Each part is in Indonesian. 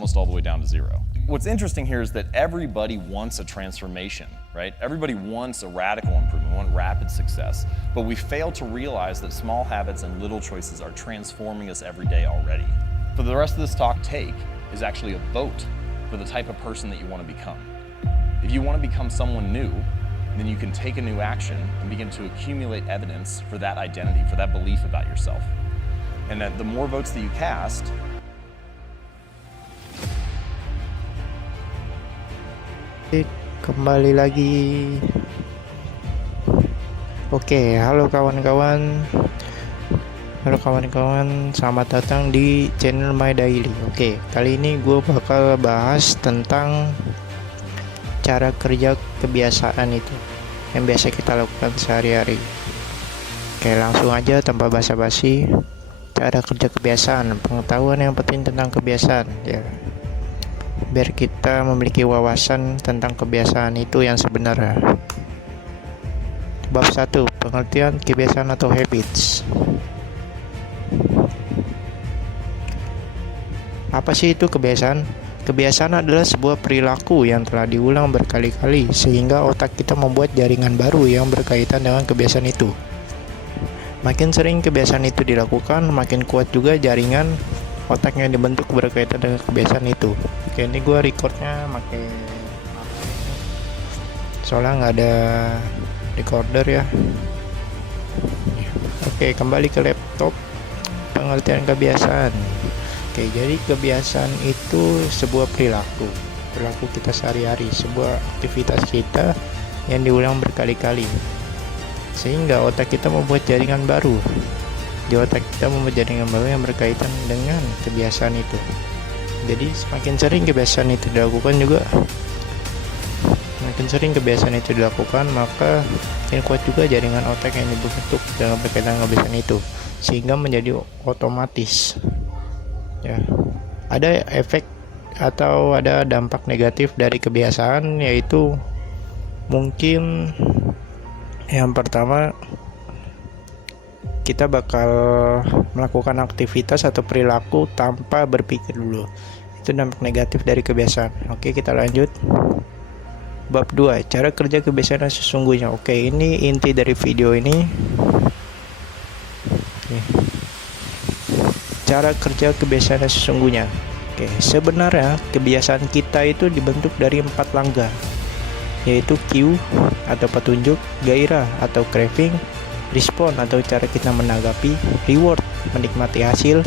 almost all the way down to zero. What's interesting here is that everybody wants a transformation, right? Everybody wants a radical improvement, want rapid success, but we fail to realize that small habits and little choices are transforming us every day already. For the rest of this talk, take is actually a vote for the type of person that you want to become. If you want to become someone new, then you can take a new action and begin to accumulate evidence for that identity, for that belief about yourself. And that the more votes that you cast, kembali lagi. Oke, halo kawan-kawan, selamat datang di channel My Daily. Oke, kali ini gue bakal bahas tentang cara kerja kebiasaan itu yang biasa kita lakukan sehari-hari. Oke, langsung aja tanpa basa-basi. Cara kerja kebiasaan, pengetahuan yang penting tentang kebiasaan, ya, biar kita memiliki wawasan tentang kebiasaan itu yang sebenarnya. Bab 1, pengertian kebiasaan atau habits. Apa sih itu kebiasaan? Kebiasaan adalah sebuah perilaku yang telah diulang berkali-kali sehingga otak kita membuat jaringan baru yang berkaitan dengan kebiasaan itu. Makin sering kebiasaan itu dilakukan, makin kuat juga jaringan otak yang dibentuk berkaitan dengan kebiasaan itu. Oke, ini gue recordnya pakai soalnya nggak ada recorder ya. Oke, kembali ke laptop. Pengertian kebiasaan. Oke, jadi kebiasaan itu sebuah perilaku kita sehari-hari, sebuah aktivitas kita yang diulang berkali-kali sehingga otak kita membuat jaringan baru. Di otak kita membuat jaringan baru yang berkaitan dengan kebiasaan itu. Jadi semakin sering kebiasaan itu dilakukan maka makin kuat juga jaringan otak yang dibentuk dalam berkaitan dengan kebiasaan itu sehingga menjadi otomatis. Ya, ada efek atau ada dampak negatif dari kebiasaan, yaitu mungkin yang pertama, kita bakal melakukan aktivitas atau perilaku tanpa berpikir dulu. Itu dampak negatif dari kebiasaan. Oke, kita lanjut. Bab 2, cara kerja kebiasaan yang sesungguhnya. Oke, ini inti dari video ini. Oke. Cara kerja kebiasaan yang sesungguhnya. Oke, sebenarnya kebiasaan kita itu dibentuk dari 4 langkah, yaitu cue atau petunjuk, gairah atau craving, respon atau cara kita menanggapi, reward menikmati hasil.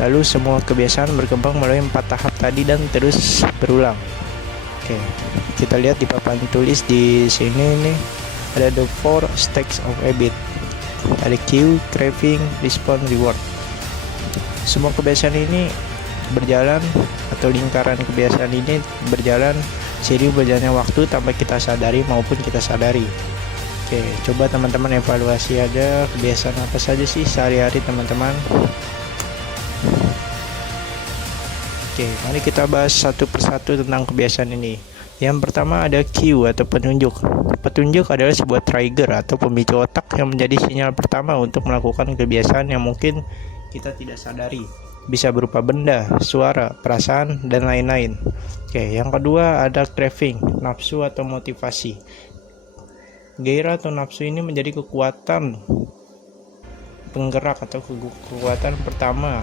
Lalu semua kebiasaan berkembang melalui 4 tahap tadi dan terus berulang. Oke, kita lihat di papan tulis di sini nih, ada the 4 stages of habit. Ada cue, craving, respon, reward. Semua kebiasaan ini berjalan atau lingkaran kebiasaan ini berjalan seiring berjalannya waktu tanpa kita sadari maupun kita sadari. Oke, coba teman-teman evaluasi aja kebiasaan apa saja sih sehari-hari teman-teman. Oke, mari kita bahas satu persatu tentang kebiasaan ini. Yang pertama ada cue atau petunjuk. Petunjuk adalah sebuah trigger atau pemicu otak yang menjadi sinyal pertama untuk melakukan kebiasaan yang mungkin kita tidak sadari. Bisa berupa benda, suara, perasaan, dan lain-lain. Oke, yang kedua ada craving, nafsu atau motivasi. Gairah atau nafsu ini menjadi kekuatan penggerak atau kekuatan pertama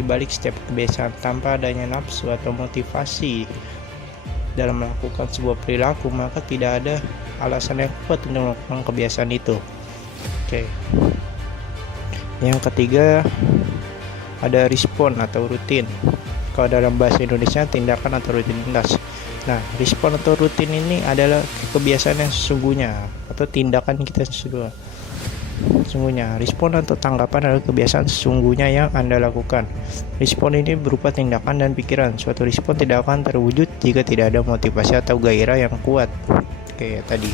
di balik setiap kebiasaan. Tanpa adanya nafsu atau motivasi dalam melakukan sebuah perilaku, maka tidak ada alasan yang kuat untuk melakukan kebiasaan itu. Oke. Yang ketiga ada respon atau rutin. Kalau dalam bahasa Indonesia tindakan atau rutinitas. Nah, respon atau rutin ini adalah kebiasaan yang sesungguhnya atau tindakan kita sesungguhnya. Respon atau tanggapan adalah kebiasaan sesungguhnya yang Anda lakukan. Respon ini berupa tindakan dan pikiran. Suatu respon tidak akan terwujud jika tidak ada motivasi atau gairah yang kuat. Oke, tadi.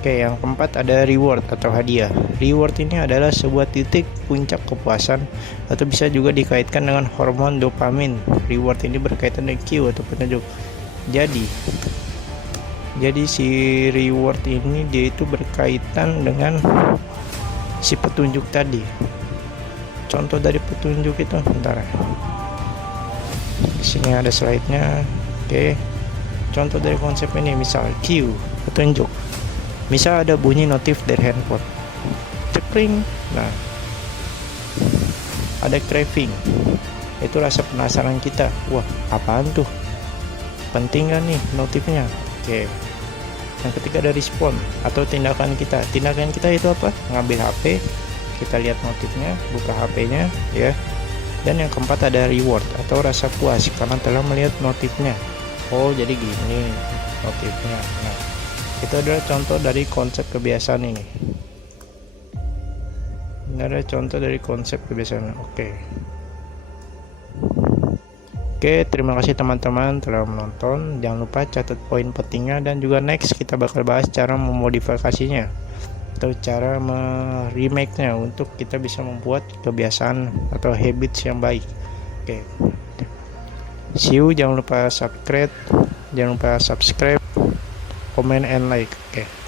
Oke, yang keempat ada reward atau hadiah. Reward ini adalah sebuah titik puncak kepuasan atau bisa juga dikaitkan dengan hormon dopamin. Reward ini berkaitan dengan cue atau petunjuk. Jadi si reward ini dia itu berkaitan dengan si petunjuk tadi. Contoh dari petunjuk itu bentar. Di sini ada slide-nya. Oke. Contoh dari konsep ini misal cue, petunjuk. Misal ada bunyi notif dari handphone. Cepring. Nah, ada craving. Itu rasa penasaran kita. Wah, apaan tuh? Penting kan nih notifnya? Oke. Yang ketiga ada respon atau tindakan kita. Tindakan kita itu apa? Ngambil HP, kita lihat notifnya, buka HP-nya, ya. Dan yang keempat ada reward atau rasa puas karena telah melihat notifnya. Oh, jadi gini notifnya. Nah, itu adalah contoh dari konsep kebiasaan ini. Ini ada contoh dari konsep kebiasaan. Oke, terima kasih teman-teman telah menonton. Jangan lupa catat poin pentingnya dan juga next kita bakal bahas cara memodifikasinya atau cara remake-nya untuk kita bisa membuat kebiasaan atau habits yang baik. Oke. See you, jangan lupa subscribe, comment and like. Oke.